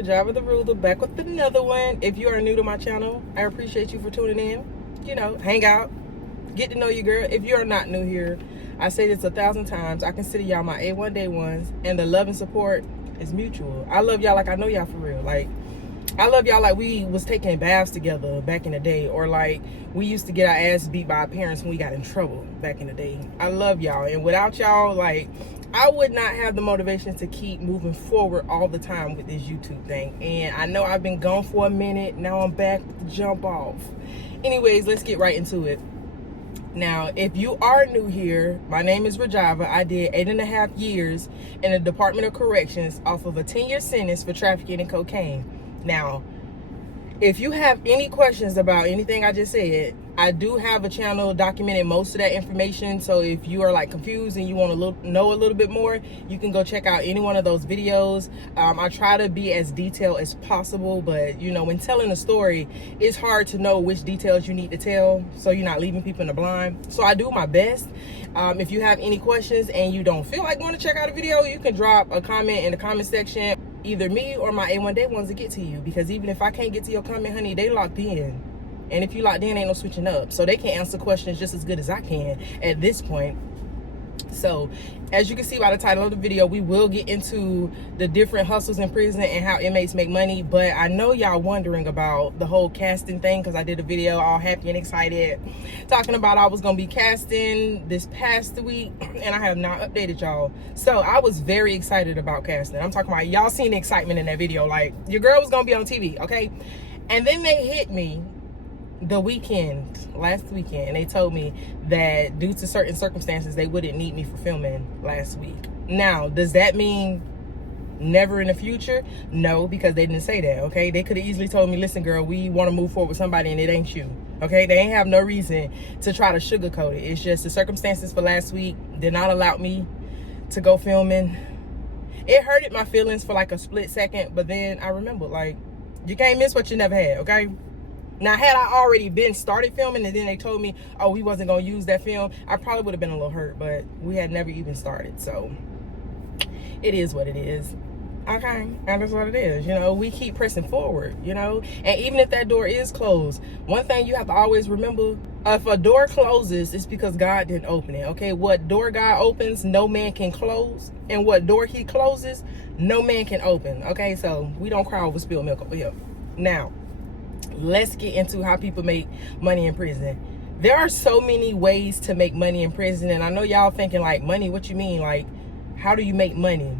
Java the Ruler back with another one. If you are new to my channel, I appreciate you for tuning in. You know, hang out, get to know you, girl. If you are not new here, I say this 1,000 times. I consider y'all my A1 day ones, and the love and support is mutual. I love y'all like I know y'all for real. Like, I love y'all like we was taking baths together back in the day, or like we used to get our ass beat by our parents when we got in trouble back in the day. I love y'all, and without y'all, like, I would not have the motivation to keep moving forward all the time with this YouTube thing. And I know I've been gone for a minute. Now I'm back with the jump off. Anyways, let's get right into it. Now, if you are new here, my name is Rajava. I did 8.5 years in the Department of Corrections off of a 10-year sentence for trafficking in cocaine. Now, if you have any questions about anything I just said, I do have a channel documenting most of that information. So if you are like confused and you want to know a little bit more, you can go check out any one of those videos. I try to be as detailed as possible, but you know, when telling a story, it's hard to know which details you need to tell so you're not leaving people in the blind. So I do my best. If you have any questions and you don't feel like going to check out a video, you can drop a comment in the comment section. Either me or my A1 day ones to get to you, because even if I can't get to your comment, honey, they locked in. And if you locked in, ain't no switching up. So they can answer questions just as good as I can at this point. So as you can see by the title of the video, we will get into the different hustles in prison and how inmates make money. But I know y'all wondering about the whole casting thing, because I did a video all happy and excited talking about I was going to be casting this past week, and I have not updated y'all. So I was very excited about casting. I'm talking about, y'all seen the excitement in that video. Like, your girl was going to be on TV, okay? And then they hit me last weekend, and they told me that due to certain circumstances, they wouldn't need me for filming last week. Now, does that mean never in the future? No, because they didn't say that, okay? They could have easily told me, listen, girl, we want to move forward with somebody and it ain't you, okay? They ain't have no reason to try to sugarcoat it. It's just the circumstances for last week did not allow me to go filming. It hurted my feelings for like a split second, but then I remembered, like, you can't miss what you never had, okay? Now, had I already been started filming and then they told me, oh, we wasn't going to use that film, I probably would have been a little hurt, but we had never even started. So it is what it is. Okay, and that's what it is. You know, we keep pressing forward, you know, and even if that door is closed, one thing you have to always remember, if a door closes, it's because God didn't open it, okay? What door God opens, no man can close, and what door he closes, no man can open, okay? So we don't cry over spilled milk over here. Now, let's get into how people make money in prison. There are so many ways to make money in prison, and I know y'all thinking like, money, what you mean? Like, how do you make money?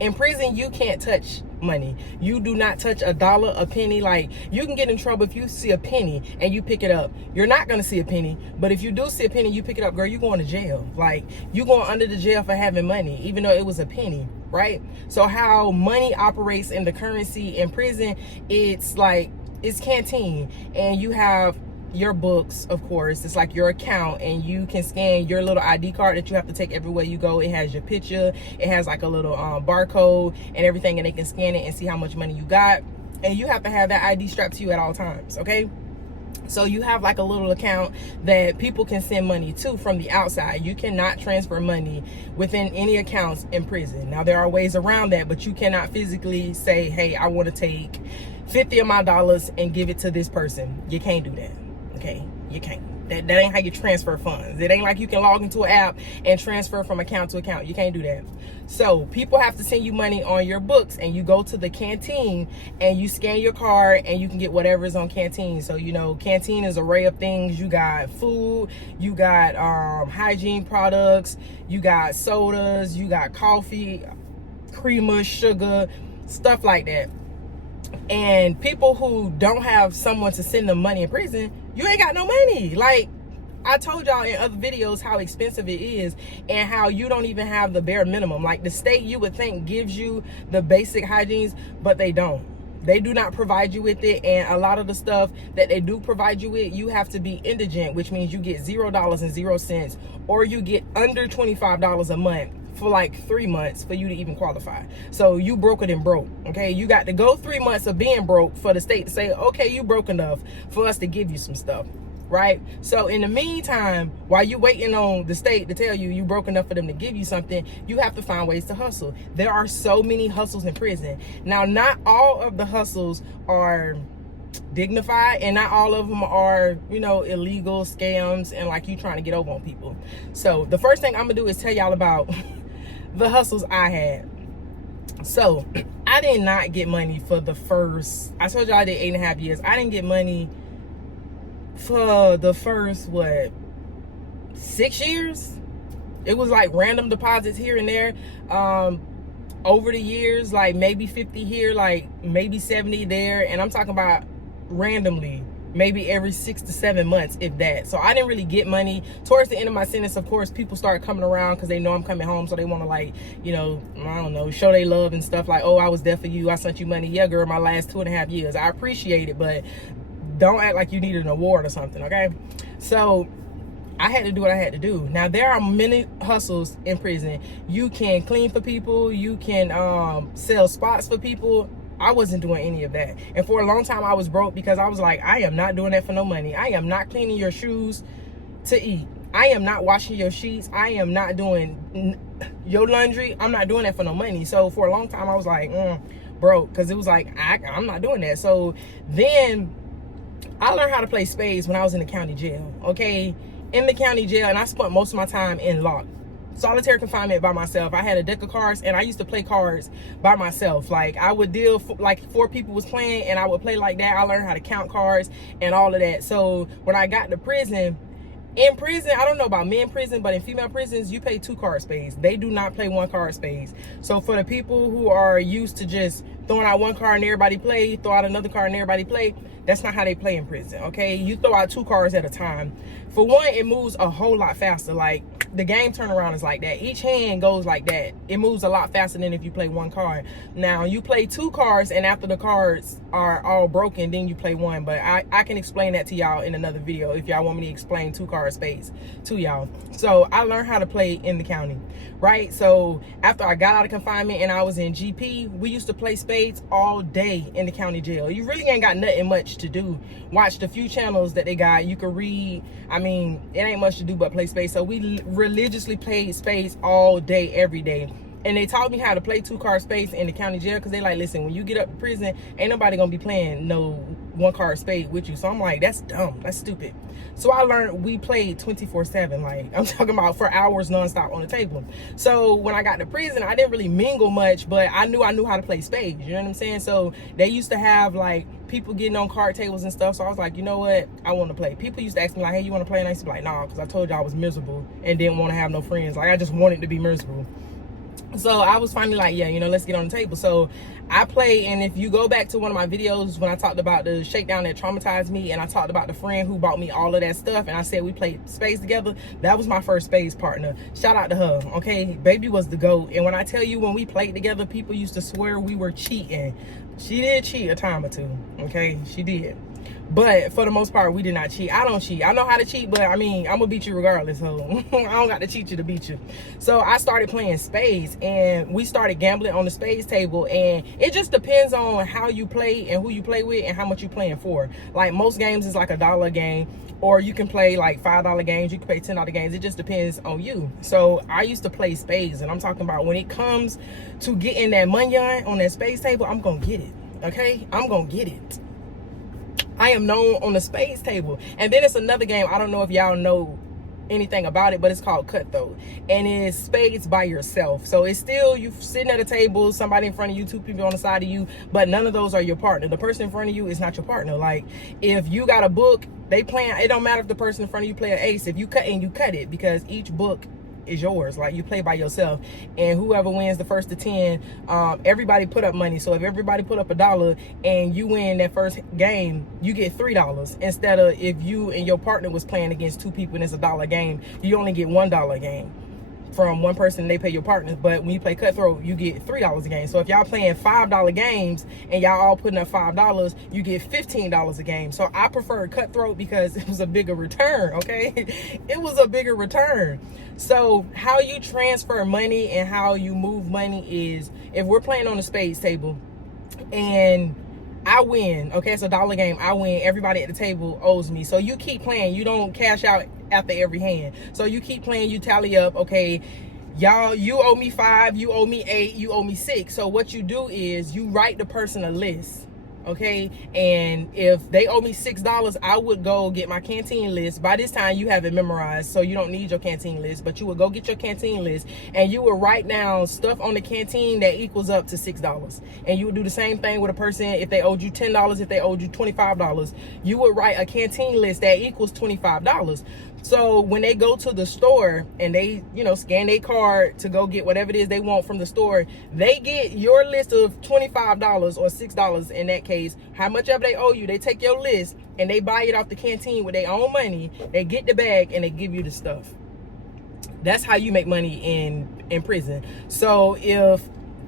In prison, you can't touch money. You do not touch a dollar, a penny. Like, you can get in trouble if you see a penny and you pick it up. You're not going to see a penny, but if you do see a penny, you pick it up, girl, you're going to jail. Like, you're going under the jail for having money, even though it was a penny, right? So how money operates in the currency in prison, it's like, it's canteen, and you have your books, of course. It's like your account, and you can scan your little ID card that you have to take everywhere you go. It has your picture, it has like a little barcode and everything, and they can scan it and see how much money you got, and you have to have that ID strapped to you at all times, okay? So you have like a little account that people can send money to from the outside. You cannot transfer money within any accounts in prison. Now, there are ways around that, but you cannot physically say, hey, I want to take 50 of my dollars and give it to this person. You can't do that, okay? You can't. That ain't how you transfer funds. It ain't like you can log into an app and transfer from account to account. You can't do that. So people have to send you money on your books, and you go to the canteen and you scan your card and you can get whatever is on canteen. So, you know, canteen is an array of things. You got food, you got hygiene products, you got sodas, you got coffee, creamer, sugar, stuff like that. And people who don't have someone to send them money in prison, you ain't got no money. Like, I told y'all in other videos how expensive it is and how you don't even have the bare minimum. Like, the state, you would think, gives you the basic hygienes, but they don't. They do not provide you with it, and a lot of the stuff that they do provide you with, you have to be indigent, which means you get $0.00, or you get under $25 a month for like 3 months for you to even qualify. So you broker than broke, okay? You got to go 3 months of being broke for the state to say, okay, you broke enough for us to give you some stuff, right? So in the meantime, while you waiting on the state to tell you you broke enough for them to give you something, you have to find ways to hustle. There are so many hustles in prison. Now, not all of the hustles are dignified, and not all of them are, you know, illegal scams and like you trying to get over on people. So the first thing I'm gonna do is tell y'all about the hustles I had. So I did not get money for the first, I told y'all I did 8.5 years. I didn't get money for the first, what, 6 years? It was like random deposits here and there. Over the years, like maybe 50 here, like maybe 70 there. And I'm talking about randomly, maybe every 6 to 7 months, if that. So I didn't really get money. Towards the end of my sentence, of course, people start coming around because they know I'm coming home, so they want to, like, you know, I don't know, show they love and stuff, like, oh, I was there for you, I sent you money. Yeah, girl, my last 2.5 years, I appreciate it, but don't act like you needed an award or something, okay? So I had to do what I had to do. Now, there are many hustles in prison. You can clean for people, you can sell spots for people. I wasn't doing any of that. And for a long time, I was broke because I was like, I am not doing that for no money. I am not cleaning your shoes to eat. I am not washing your sheets. I am not doing your laundry. I'm not doing that for no money. So for a long time, I was like, broke, because it was like, I'm not doing that. So then I learned how to play spades when I was in the county jail, okay? In the county jail, and I spent most of my time in lock. Solitary confinement by myself. I had a deck of cards, and I used to play cards by myself. Like, I would deal, like 4 people was playing, and I would play like that. I learned how to count cards and all of that. So when I got to prison, in prison, I don't know about men prison, but in female prisons, you play 2 card spades. They do not play 1 card spades. So for the people who are used to just throwing out 1 card and everybody play, throw out another card and everybody play, that's not how they play in prison, okay? You throw out 2 cards at a time. For one, it moves a whole lot faster. Like, the game turnaround is like that. Each hand goes like that. It moves a lot faster than if you play 1 card. Now, you play 2 cards, and after the cards are all broken, then you play 1. But I can explain that to y'all in another video if y'all want me to explain 2 card spades to y'all. So I learned how to play in the county, right? So after I got out of confinement and I was in GP, we used to play spades all day in the county jail. You really ain't got nothing much to do. Watch the few channels that they got. You can read. I mean, it ain't much to do but play spades. So we religiously played spades all day, every day. And they taught me how to play 2 card spades in the county jail, because they like, listen, when you get up to prison, ain't nobody gonna be playing no 1 card spade with you. So I'm like, that's dumb, that's stupid. So I learned, we played 24/7. Like, I'm talking about for hours nonstop on the table. So when I got to prison, I didn't really mingle much, but I knew how to play spades. You know what I'm saying? So they used to have like people getting on card tables and stuff. So I was like, you know what? I want to play. People used to ask me like, hey, you want to play? And I used to be like, nah, because I told you I was miserable and didn't want to have no friends. Like, I just wanted to be miserable. So I was finally like, yeah, you know, let's get on the table. So I play, and if you go back to one of my videos when I talked about the shakedown that traumatized me, and I talked about the friend who bought me all of that stuff, and I said we played spades together, that was my first spades partner. Shout out to her, okay? Baby was the GOAT. And when I tell you, when we played together, people used to swear we were cheating. She did cheat a time or two, okay? She did. But for the most part, we did not cheat. I don't cheat. I know how to cheat, but I mean, I'm gonna beat you regardless. So I don't got to cheat you to beat you. So I started playing spades, and we started gambling on the spades table. And it just depends on how you play and who you play with and how much you playing for. Like, most games is like $1 a game, or you can play like $5 games. You can play $10 games. It just depends on you. So I used to play spades, and I'm talking about when it comes to getting that money on that spades table, I'm gonna get it. Okay, I'm gonna get it. I am known on the spades table. And then it's another game, I don't know if y'all know anything about it, but it's called Cutthroat, and it's spades by yourself. So it's still you sitting at a table, somebody in front of you, 2 people on the side of you, but none of those are your partner. The person in front of you is not your partner. Like, if you got a book, they playing, it don't matter if the person in front of you play an ace. If you cut in, you cut it, because each book is yours. Like, you play by yourself, and whoever wins the first to 10, everybody put up money. So if everybody put up $1 and you win that first game, you get $3, instead of if you and your partner was playing against 2 people and it's $1 game, you only get $1 game from one person, they pay your partners. But when you play Cutthroat, you get $3 a game. So if y'all playing $5 games and y'all all putting up $5, you get $15 a game. So I prefer Cutthroat because it was a bigger return, okay? It was a bigger return. So how you transfer money and how you move money is, if we're playing on the spades table and I win. Okay, it's a dollar game. I win. Everybody at the table owes me. So you keep playing. You don't cash out after every hand. So you keep playing. You tally up. Okay, y'all, you owe me 5. You owe me 8. You owe me 6. So what you do is you write the person a list. Okay, and if they owe me $6, I would go get my canteen list. By this time you have it memorized, so you don't need your canteen list, but you would go get your canteen list and you would write down stuff on the canteen that equals up to $6. And you would do the same thing with a person. If they owed you $10, if they owed you $25, you would write a canteen list that equals $25. So when they go to the store and they, scan their card to go get whatever it is they want from the store, they get your list of $25 or $6 in that case. How much of they owe you, they take your list and they buy it off the canteen with their own money. They get the bag and they give you the stuff. That's how you make money in prison. So if,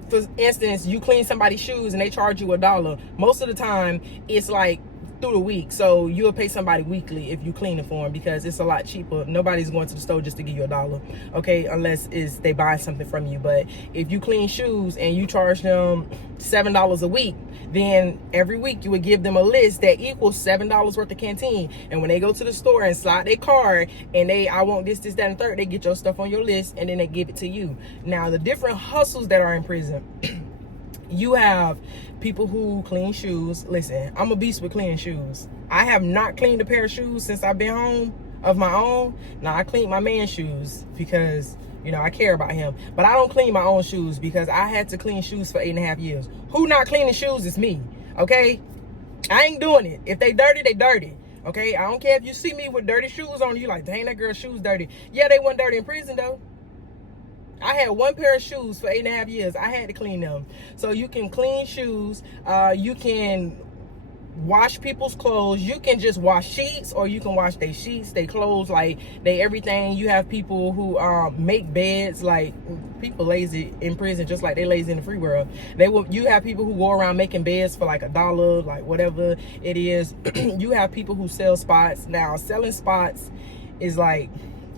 for instance, you clean somebody's shoes and they charge you $1, most of the time it's like through the week. So you'll pay somebody weekly if you clean it for them, because it's a lot cheaper. Nobody's going to the store just to give you $1, okay, unless it's they buy something from you. But if you clean shoes and you charge them $7 a week, then every week you would give them a list that equals $7 worth of canteen. And when they go to the store and slide their card and I want this, that, and third, they get your stuff on your list and then they give it to you. Now, the different hustles that are in prison, you have people who clean shoes. Listen, I'm a beast with cleaning shoes. I have not cleaned a pair of shoes since I've been home of my own. Now, I cleaned my man's shoes because, I care about him. But I don't clean my own shoes because I had to clean shoes for 8.5 years. Who not cleaning shoes is me, okay? I ain't doing it. If they dirty, they dirty. Okay, I don't care if you see me with dirty shoes on, you like, dang, that girl's shoes dirty. Yeah, they weren't dirty in prison, though. I had one pair of shoes for 8.5 years. I had to clean them. So you can clean shoes. You can wash people's clothes. You can just wash sheets, or you can wash their sheets, their clothes, like they everything. You have people who make beds. Like, people lazy in prison just like they lazy in the free world. You have people who go around making beds for like $1, like whatever it is. You have people who sell spots. Now, selling spots is like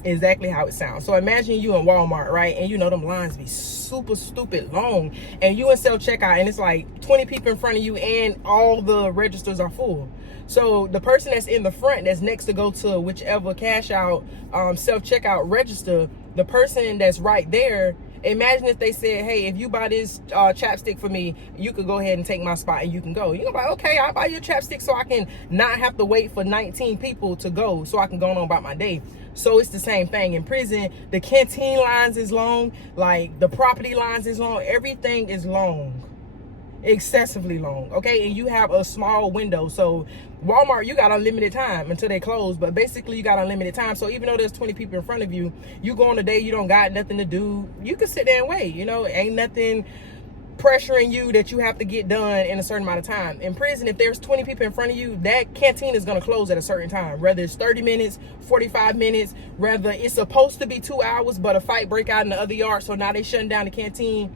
exactly how it sounds. So imagine you in Walmart, right? And them lines be super stupid long, and you in self-checkout and it's like 20 people in front of you and all the registers are full. So the person that's in the front, that's next to go to whichever cash out self-checkout register, the person that's right there, imagine if they said, hey, if you buy this chapstick for me, you could go ahead and take my spot and you can go. You're like, okay, I'll buy your chapstick so I can not have to wait for 19 people to go so I can go on about my day. So it's the same thing in prison. The canteen lines is long, like the property lines is long, everything is long, excessively long, okay? And you have a small window. So Walmart, you got unlimited time until they close, but basically you got unlimited time. So even though there's 20 people in front of you, you go on a day you don't got nothing to do, you can sit there and wait. Ain't nothing pressuring you that you have to get done in a certain amount of time. In prison, if there's 20 people in front of you, that canteen is going to close at a certain time, whether it's 30 minutes, 45 minutes, whether it's supposed to be 2 hours, but a fight break out in the other yard, so now they shutting down the canteen.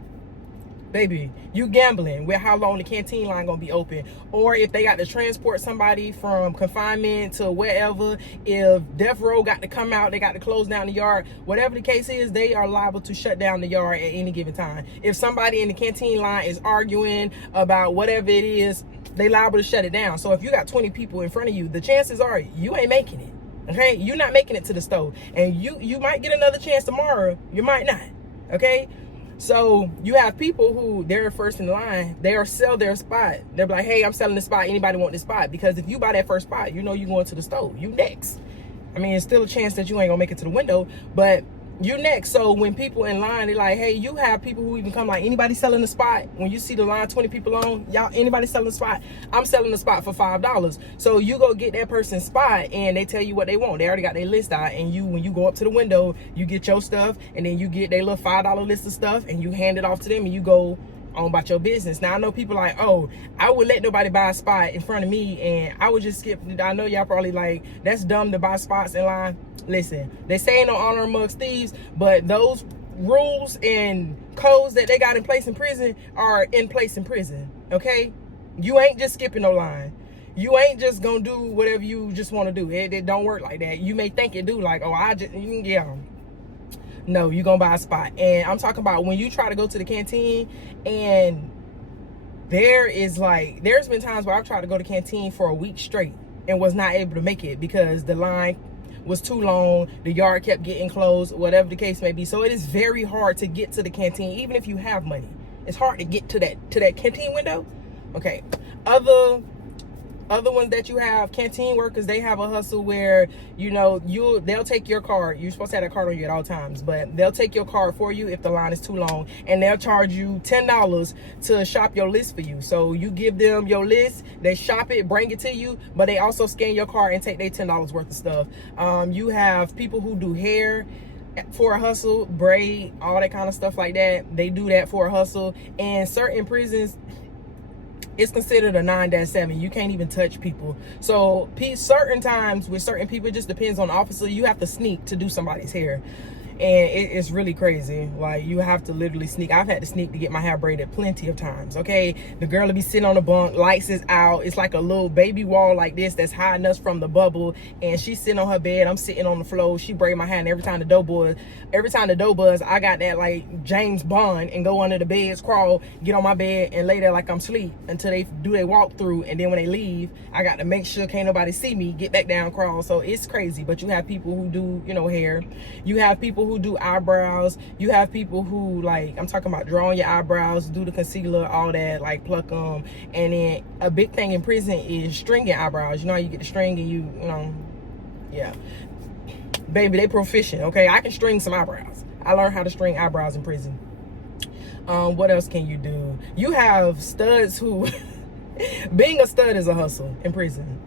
Baby, you gambling with how long the canteen line gonna be open. Or if they got to transport somebody from confinement to wherever, if death row got to come out, they got to close down the yard. Whatever the case is, they are liable to shut down the yard at any given time. If somebody in the canteen line is arguing about whatever it is, they liable to shut it down. So if you got 20 people in front of you, the chances are you ain't making it. Okay, you're not making it to the stove, and you might get another chance tomorrow. You might not. Okay. So you have people who they're first in line, they'll sell their spot. They're like, hey, I'm selling this spot. Anybody want this spot? Because if you buy that first spot, you going to the stove. You next. I mean, it's still a chance that you ain't gonna make it to the window, but you next. So when people in line, they're like, hey, you have people who even come like, anybody selling the spot? When you see the line, 20 people on, y'all, anybody selling the spot? I'm selling the spot for $5. So you go get that person's spot and they tell you what they want. They already got their list out, and when you go up to the window, you get your stuff, and then you get their little $5 list of stuff and you hand it off to them and you go on about your business. Now, I know people like, oh, I would let nobody buy a spot in front of me and I would just skip. I know y'all probably like, that's dumb to buy spots in line. Listen, they say ain't no honor amongst thieves, but those rules and codes that they got in place in prison are in place in prison, okay? You ain't just skipping no line. You ain't just gonna do whatever you just want to do. It don't work like that. You may think it do, like, oh, yeah. No, you're gonna buy a spot. And I'm talking about when you try to go to the canteen and there's been times where I've tried to go to canteen for a week straight and was not able to make it because the line was too long, the yard kept getting closed, whatever the case may be. So it is very hard to get to the canteen, even if you have money. It's hard to get to that canteen window. Okay. Other ones that you have, canteen workers, they have a hustle where, you know, they'll take your card. You're supposed to have that card on you at all times, but they'll take your card for you if the line is too long, and they'll charge you $10 to shop your list for you. So you give them your list, they shop it, bring it to you, but they also scan your card and take their $10 worth of stuff. You have people who do hair for a hustle, braid, all that kind of stuff like that. They do that for a hustle. And certain prisons, it's considered a 9-7. You can't even touch people. So certain times with certain people, it just depends on the officer. You have to sneak to do somebody's hair. And it's really crazy. Like, you have to literally sneak. I've had to sneak to get my hair braided plenty of times, okay? The girl will be sitting on the bunk, lights is out. It's like a little baby wall like this that's hiding us from the bubble. And she's sitting on her bed. I'm sitting on the floor. She braid my hair. And every time the door buzz, I got that like James Bond and go under the beds, crawl, get on my bed and lay there like I'm asleep until they do their walkthrough. And then when they leave, I got to make sure can't nobody see me, get back down, crawl. So it's crazy. But you have people who do, you know, hair. You have people who do eyebrows. You have people who, like, I'm talking about drawing your eyebrows, do the concealer, all that, like pluck them. And then a big thing in prison is stringing eyebrows. You know how you get the string and you know, yeah. Baby, they proficient, okay? I can string some eyebrows. I learned how to string eyebrows in prison. What else can you do? You have studs who, being a stud is a hustle in prison.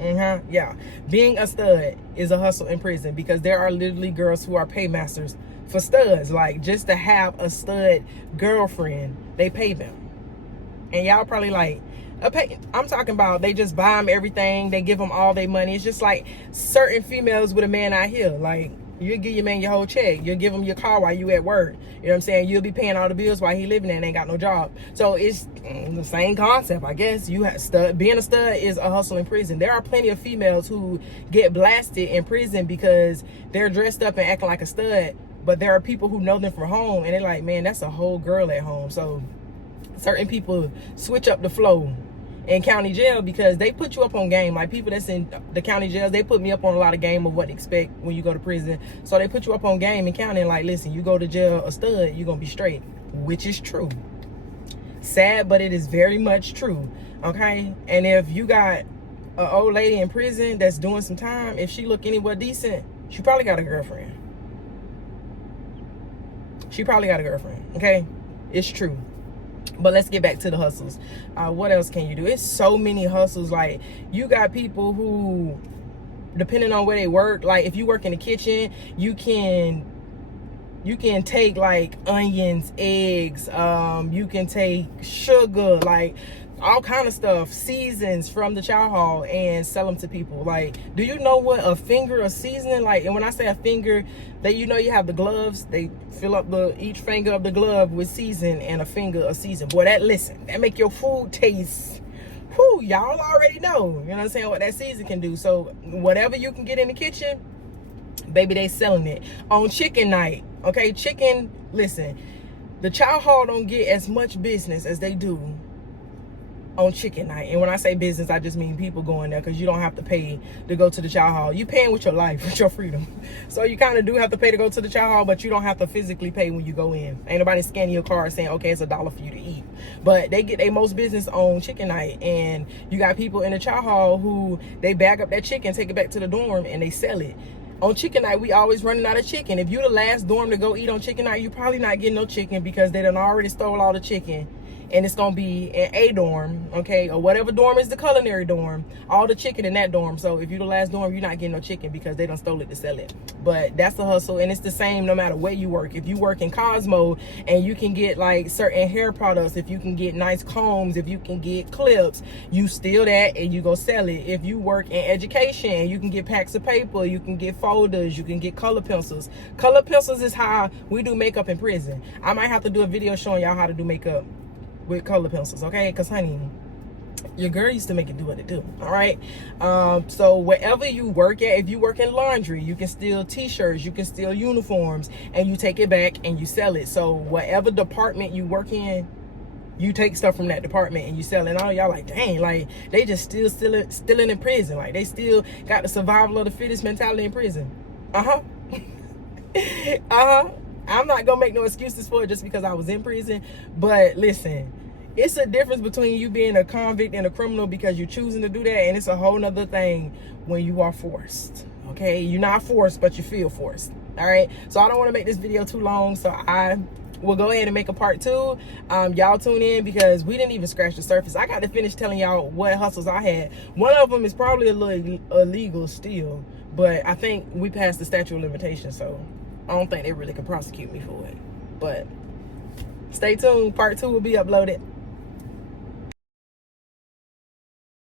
Yeah, being a stud is a hustle in prison because there are literally girls who are paymasters for studs. Like, just to have a stud girlfriend, they pay them. And y'all probably like, I'm talking about they just buy them everything, they give them all their money. It's just like certain females with a man out here, like, you'll give your man your whole check, you'll give him your car while you at work, you know what I'm saying? You'll be paying all the bills while he living there and ain't got no job. So it's the same concept, I guess. You have being a stud is a hustle in prison. There are plenty of females who get blasted in prison because they're dressed up and acting like a stud, but there are people who know them from home and they're like, man, that's a whole girl at home. So certain people switch up the flow in county jail because they put you up on game. Like, people that's in the county jails, they put me up on a lot of game of what to expect when you go to prison. So they put you up on game in county and like, listen, you go to jail a stud, you're gonna be straight, which is true. Sad, but it is very much true, okay? And if you got an old lady in prison that's doing some time, if she look anywhere decent, she probably got a girlfriend. She probably got a girlfriend, okay? It's true. But let's get back to the hustles. What else can you do? It's so many hustles. Like, you got people who, depending on where they work, like if you work in the kitchen, you can take like onions, eggs, you can take sugar, like all kind of stuff, seasons from the chow hall, and sell them to people. Like, do you know what a finger of seasoning, like, and when I say a finger, that, you know, you have the gloves, they fill up each finger of the glove with season, and a finger of season. Boy, that make your food taste, whoo, y'all already know, you know what I'm saying, what that season can do. So whatever you can get in the kitchen, baby, they selling it. On chicken night, okay, chicken, listen, the chow hall don't get as much business as they do on chicken night. And when I say business, I just mean people going there, because you don't have to pay to go to the chow hall. You paying with your life, with your freedom. So you kind of do have to pay to go to the chow hall, but you don't have to physically pay when you go in. Ain't nobody scanning your card saying, okay, it's $1 for you to eat. But they get their most business on chicken night. And you got people in the chow hall who, they bag up that chicken, take it back to the dorm, and they sell it. On chicken night, we always running out of chicken. If you the last dorm to go eat on chicken night, you probably not getting no chicken, because they done already stole all the chicken. And it's gonna be in a dorm, okay, or whatever dorm is the culinary dorm, all the chicken in that dorm. So if you're the last dorm, you're not getting no chicken, because they done stole it to sell it. But that's the hustle, and it's the same no matter where you work. If you work in Cosmo and you can get like certain hair products, if you can get nice combs, if you can get clips, you steal that and you go sell it. If you work in education, you can get packs of paper, you can get folders, you can get color pencils. Color pencils is how we do makeup in prison. I might have to do a video showing y'all how to do makeup with color pencils, okay? Because honey, your girl used to make it do what it do, all right? So wherever you work at, if you work in laundry, you can steal t-shirts, you can steal uniforms, and you take it back and you sell it. So whatever department you work in, you take stuff from that department and you sell it. And all y'all like, dang, like they just still in prison. Like they still got the survival of the fittest mentality in prison. I'm not gonna make no excuses for it just because I was in prison. But listen, it's a difference between you being a convict and a criminal because you're choosing to do that, and it's a whole nother thing when you are forced. Okay, you're not forced, but you feel forced. All right, so I don't want to make this video too long, so I will go ahead and make a part 2. Y'all tune in because we didn't even scratch the surface. I got to finish telling y'all what hustles I had. One of them is probably a little illegal still, but I think we passed the statute of limitations, so I don't think they really can prosecute me for it. But stay tuned, part 2 will be uploaded.